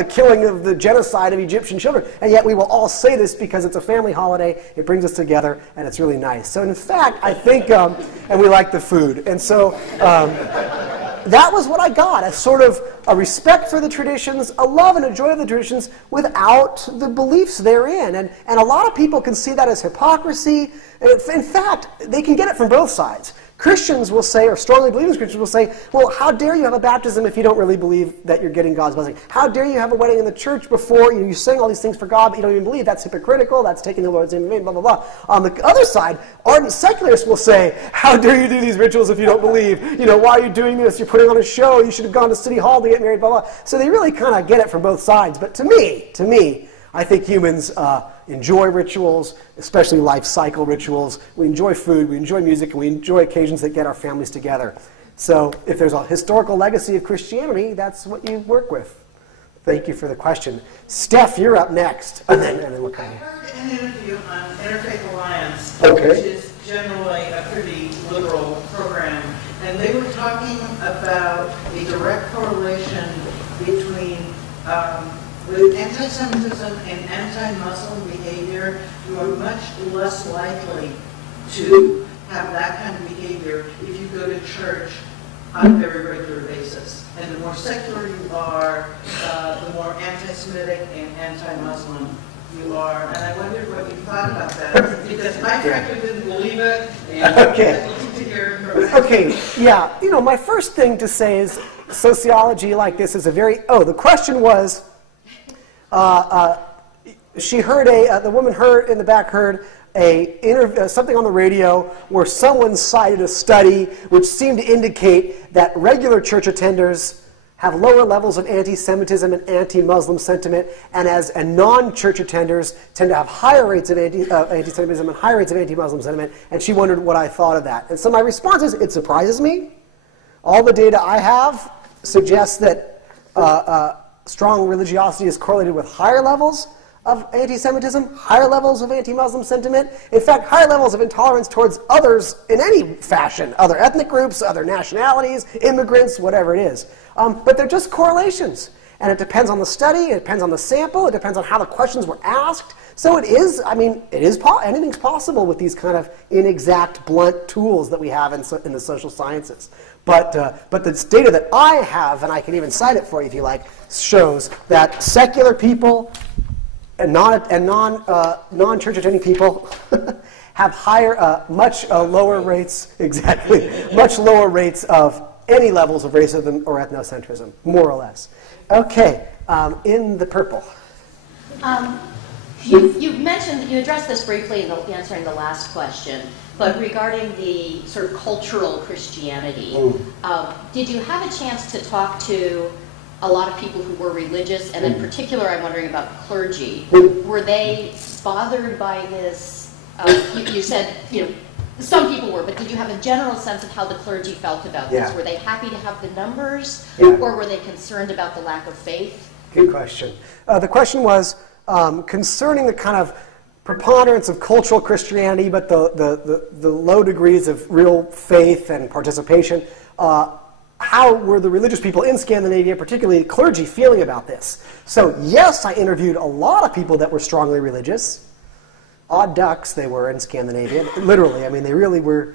the killing of the genocide of Egyptian children. And yet we will all say this because it's a family holiday, it brings us together, and it's really nice. So in fact, I think, and we like the food. And so that was what I got, a sort of a respect for the traditions, a love and a joy of the traditions without the beliefs therein. And a lot of people can see that as hypocrisy. In fact, they can get it from both sides. Christians will say, or strongly believing Christians will say, well, how dare you have a baptism if you don't really believe that you're getting God's blessing? How dare you have a wedding in the church before you sing all these things for God, but you don't even believe? That's hypocritical. That's taking the Lord's name in vain, blah, blah, blah. On the other side, ardent secularists will say, how dare you do these rituals if you don't believe? Why are you doing this? You're putting on a show. You should have gone to City Hall to get married, blah, blah. So they really kind of get it from both sides. But to me, I think humans enjoy rituals, especially life cycle rituals. We enjoy food, we enjoy music, and we enjoy occasions that get our families together. So if there's a historical legacy of Christianity, that's what you work with. Thank you for the question. Steph, you're up next. And then we'll come I heard an interview on Interfaith Alliance, okay, which is generally a pretty liberal program, and they were talking about the direct correlation between with anti-Semitism and anti-Muslim behavior. You are much less likely to have that kind of behavior if you go to church on a very regular basis. And the more secular you are, the more anti-Semitic and anti-Muslim you are. And I wondered what you thought about that, because I frankly didn't believe it, and okay, I'd like to hear from it. Okay, yeah. My first thing to say is sociology like this is a very, the question was, she heard the woman in the back heard something on the radio where someone cited a study which seemed to indicate that regular church attenders have lower levels of anti-Semitism and anti-Muslim sentiment, and non-church attenders tend to have higher rates of anti-Semitism and higher rates of anti-Muslim sentiment, and she wondered what I thought of that. And so my response is, it surprises me. All the data I have suggests that strong religiosity is correlated with higher levels of anti-Semitism, higher levels of anti-Muslim sentiment. In fact, higher levels of intolerance towards others in any fashion, other ethnic groups, other nationalities, immigrants, whatever it is. But they're just correlations. And it depends on the study, it depends on the sample, it depends on how the questions were asked. So anything's possible with these kind of inexact, blunt tools that we have in the social sciences. But the data that I have, and I can even cite it for you if you like, shows that secular people and non-church attending people have much lower rates, much lower rates of any levels of racism or ethnocentrism, more or less. Okay, in the purple. You mentioned, you addressed this briefly in answering the last question, but regarding the sort of cultural Christianity, did you have a chance to talk to a lot of people who were religious, and in particular I'm wondering about clergy? Were they bothered by this? You said, some people were, but did you have a general sense of how the clergy felt about this? Were they happy to have the numbers, or were they concerned about the lack of faith? Good question. The question was concerning the kind of preponderance of cultural Christianity, but the low degrees of real faith and participation. How were the religious people in Scandinavia, particularly clergy, feeling about this? So yes, I interviewed a lot of people that were strongly religious. Odd ducks they were in Scandinavia, literally. I mean, they really were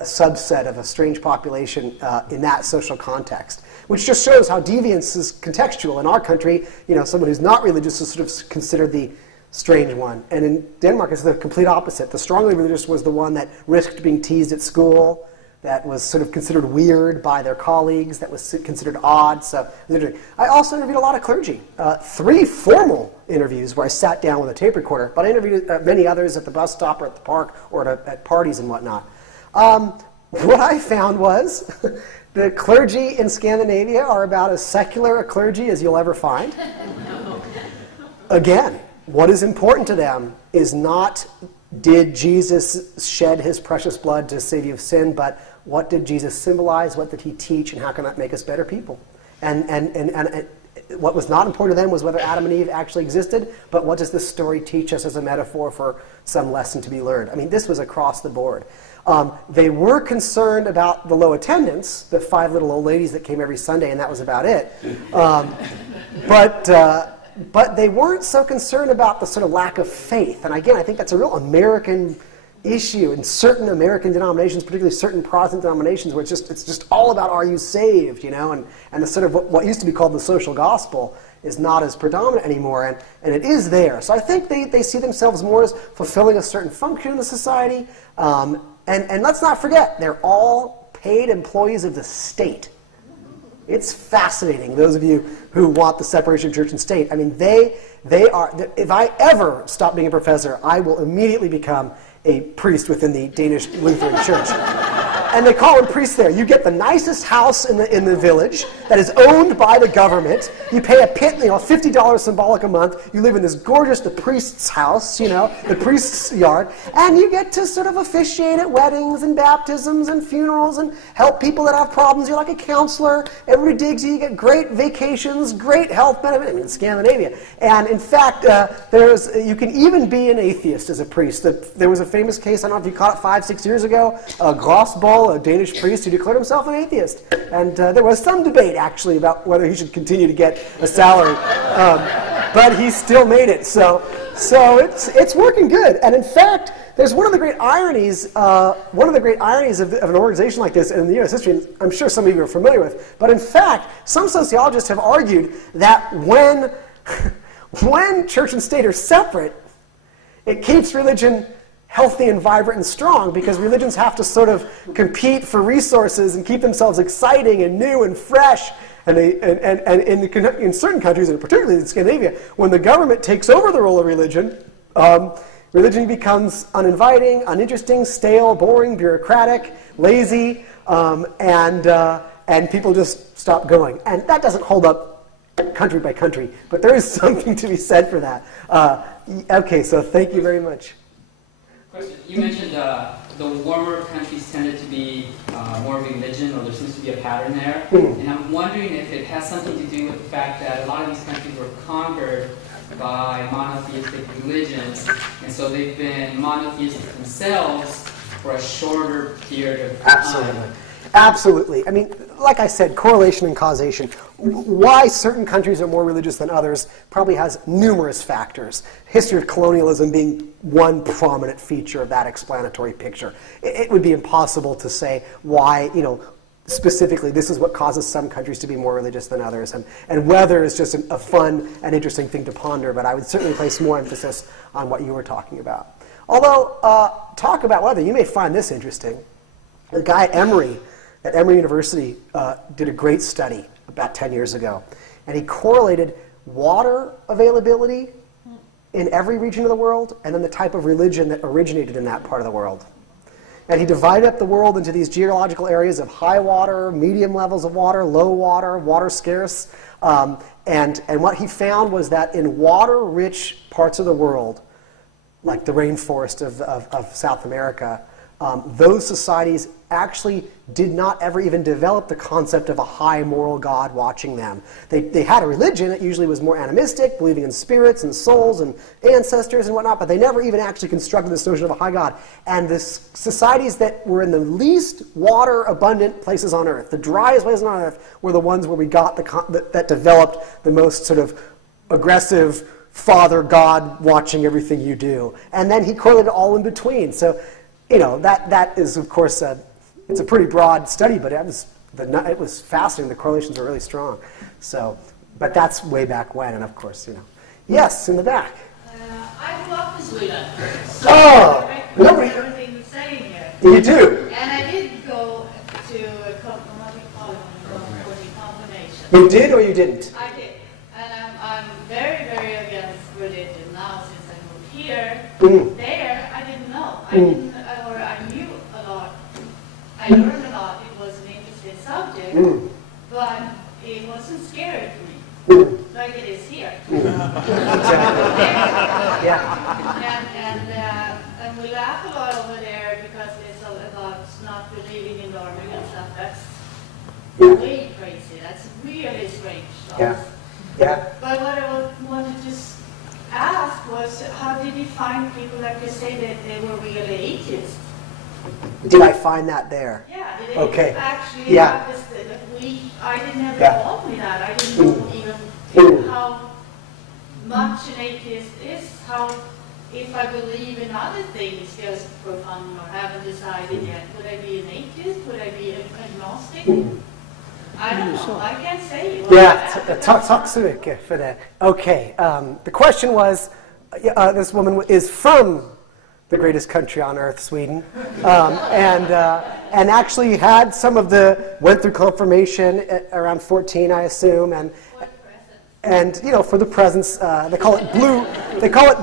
a subset of a strange population in that social context, which just shows how deviance is contextual. In our country, someone who's not religious is sort of considered the strange one. And in Denmark, it's the complete opposite. The strongly religious was the one that risked being teased at school, that was sort of considered weird by their colleagues, that was considered odd. So I also interviewed a lot of clergy. 3 formal interviews where I sat down with a tape recorder, but I interviewed many others at the bus stop or at the park or at parties and whatnot. What I found was the clergy in Scandinavia are about as secular a clergy as you'll ever find. Again, what is important to them is not did Jesus shed his precious blood to save you of sin, but what did Jesus symbolize, what did he teach, and how can that make us better people? And what was not important to them was whether Adam and Eve actually existed, but what does this story teach us as a metaphor for some lesson to be learned? I mean, this was across the board. They were concerned about the low attendance, the 5 little old ladies that came every Sunday, and that was about it. But they weren't so concerned about the sort of lack of faith. And again, I think that's a real American issue in certain American denominations, particularly certain Protestant denominations, where it's just all about are you saved, you know, and the sort of what used to be called the social gospel is not as predominant anymore, and it is there. So I think they see themselves more as fulfilling a certain function in the society. And let's not forget, they're all paid employees of the state. It's fascinating, those of you who want the separation of church and state. I mean, they are, if I ever stop being a professor, I will immediately become a priest within the Danish Lutheran Church. And they call him priests there. You get the nicest house in the village that is owned by the government. You pay a $50 symbolic a month. You live in this gorgeous, the priest's house, you know, the priest's yard. And you get to sort of officiate at weddings and baptisms and funerals and help people that have problems. You're like a counselor. Everybody digs you. You get great vacations, great health benefits. I mean, in Scandinavia. And in fact, you can even be an atheist as a priest. There was a famous case, I don't know if you caught it 5-6 years ago, Grosbol, a Danish priest who declared himself an atheist. And there was some debate, actually, about whether he should continue to get a salary. But he still made it. So it's working good. And in fact, there's one of the great ironies of an organization like this in the U.S. history, and I'm sure some of you are familiar with, but in fact, some sociologists have argued that when church and state are separate, it keeps religion healthy and vibrant and strong, because religions have to sort of compete for resources and keep themselves exciting and new and fresh. And in certain countries, and particularly in Scandinavia, when the government takes over the role of religion, religion becomes uninviting, uninteresting, stale, boring, bureaucratic, lazy, and people just stop going. And that doesn't hold up country by country, but there is something to be said for that. Okay, so thank you very much. Question. You mentioned the warmer countries tended to be more religion, or there seems to be a pattern there. And I'm wondering if it has something to do with the fact that a lot of these countries were conquered by monotheistic religions, and so they've been monotheistic themselves for a shorter period of time. Absolutely. I mean, like I said, correlation and causation. Why certain countries are more religious than others probably has numerous factors. History of colonialism being one prominent feature of that explanatory picture. It would be impossible to say why, specifically this is what causes some countries to be more religious than others. And weather is just a fun and interesting thing to ponder, but I would certainly place more emphasis on what you were talking about. Although, talk about weather, you may find this interesting. The guy at Emory University did a great study about 10 years ago, and he correlated water availability in every region of the world and then the type of religion that originated in that part of the world. And he divided up the world into these geological areas of high water, medium levels of water, low water, water scarce, and what he found was that in water-rich parts of the world, like the rainforest of South America, those societies actually did not ever even develop the concept of a high moral God watching them. They had a religion that usually was more animistic, believing in spirits and souls and ancestors and whatnot, but they never even actually constructed this notion of a high God. And the societies that were in the least water-abundant places on Earth, the driest places on Earth, were the ones where we got that developed the most sort of aggressive Father God watching everything you do. And then he correlated all in between. So, that is, of course, it's a pretty broad study, but it was fascinating. The correlations are really strong. So, but that's way back when, and of course, Yes, in the back. I grew up in Sweden. So I nobody everything you're saying here. You do. And I did go to a combination. You did or you didn't? I did. And I'm very, very against religion now since I moved here. There, I didn't know. I knew a lot. I learned a lot. It was an interesting subject, but it wasn't scary to me, like it is here. And we laugh a lot over there because it's about not believing in dharma and stuff. That's way crazy. That's really strange stuff. Yeah. But what I wanted to ask was, how did you find people like you say that they were really atheists? Did I find that there? Yeah, it Okay. actually Yeah. I didn't have Yeah. thought with that. I didn't know even how much an atheist is, how if I believe in other things just for fun or haven't decided yet. Would I be an atheist? Would I be an agnostic? I don't know. I can't say. Yeah, talk to it for that. Okay, the question was, this woman is from the greatest country on earth, Sweden, and actually had some of went through confirmation at around 14, I assume, and you know, for the presents, they call it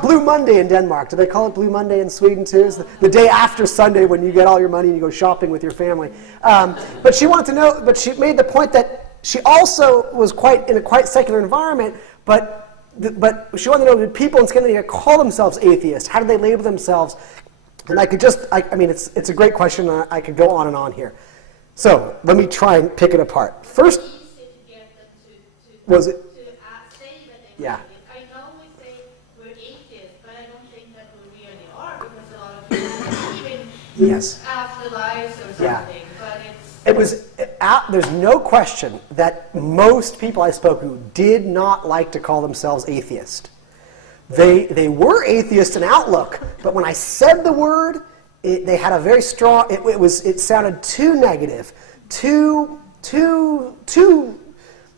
Blue Monday in Denmark. Do they call it Blue Monday in Sweden too? It's the day after Sunday when you get all your money and you go shopping with your family. But she wanted to know. But she made the point that she also was in a quite secular environment. But she wanted to know, did people in Scandinavia call themselves atheists? How did they label themselves? And I mean, it's a great question. I could go on and on here. So let me try and pick it apart. First, was it? Yeah. I know we say we're atheists, but I don't think that we really are, because a lot of people believe in Yes. afterlives or something. Yeah. But there's no question that most people I spoke to did not like to call themselves atheist. They were atheist in outlook, but when I said the word, they had a very strong. It sounded too negative, too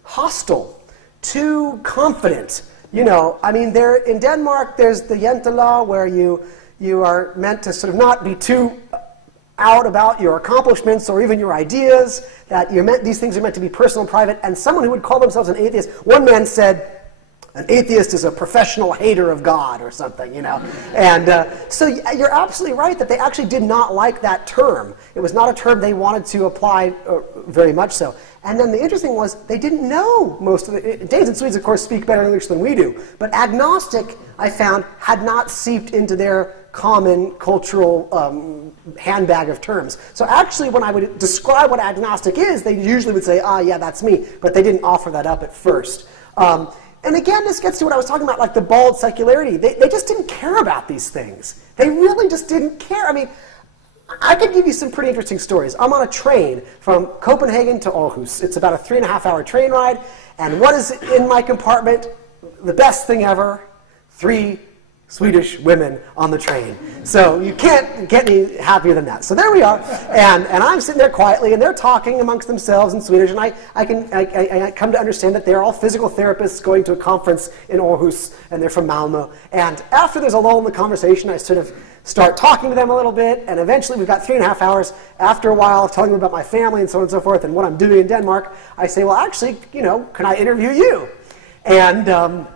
hostile, too confident. You know, I mean, in Denmark, there's the Jentelaw, where you are meant to sort of not be too out about your accomplishments or even your ideas, that these things are meant to be personal and private. And someone who would call themselves an atheist, one man said, an atheist is a professional hater of God or something, you know. And so you're absolutely right that they actually did not like that term. It was not a term they wanted to apply very much so. And then the interesting was they didn't know most of the Danes and Swedes, of course, speak better English than we do. But agnostic, I found, had not seeped into their common cultural handbag of terms. So actually, when I would describe what agnostic is, they usually would say, ah, yeah, that's me. But they didn't offer that up at first. And again, this gets to what I was talking about, like the bald secularity. They just didn't care about these things. They really just didn't care. I mean, I could give you some pretty interesting stories. I'm on a train from Copenhagen to Aarhus. It's about a 3.5-hour train ride. And what is in my compartment? The best thing ever, 3 Swedish women on the train. So you can't get any happier than that. So there we are, and I'm sitting there quietly, and they're talking amongst themselves in Swedish, and I come to understand that they're all physical therapists going to a conference in Aarhus, and they're from Malmö. And after there's a lull in the conversation, I sort of start talking to them a little bit, and eventually we've got 3.5 hours. After a while of telling them about my family and so on and so forth, and what I'm doing in Denmark, I say, well, actually, you know, can I interview you? And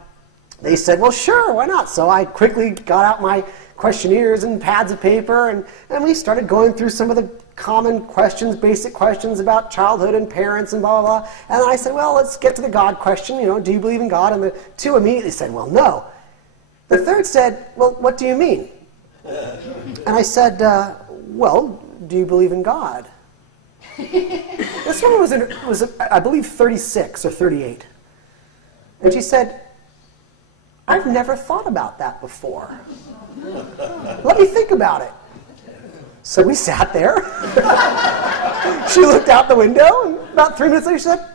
they said, well, sure, why not? So I quickly got out my questionnaires and pads of paper, and we started going through some of the common questions, basic questions about childhood and parents and blah, blah, blah. And I said, well, let's get to the God question. You know, do you believe in God? And the 2 immediately said, well, no. The 3rd said, well, what do you mean? And I said, well, do you believe in God? This woman was, I believe, 36 or 38. And she said, I've never thought about that before. Let me think about it. So we sat there. She looked out the window, and about 3 minutes later she said,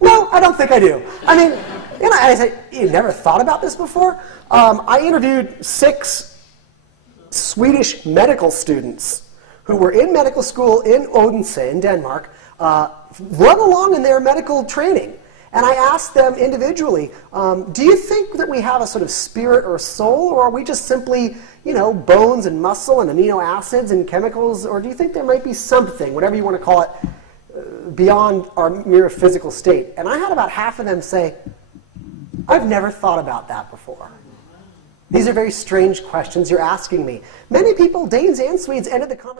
no, I don't think I do. I mean, and I said, you never thought about this before? I interviewed 6 Swedish medical students who were in medical school in Odense in Denmark, run along in their medical training. And I asked them individually, do you think that we have a sort of spirit or soul, or are we just simply, you know, bones and muscle and amino acids and chemicals, or do you think there might be something, whatever you want to call it, beyond our mere physical state? And I had about half of them say, I've never thought about that before. These are very strange questions you're asking me. Many people, Danes and Swedes, ended the conversation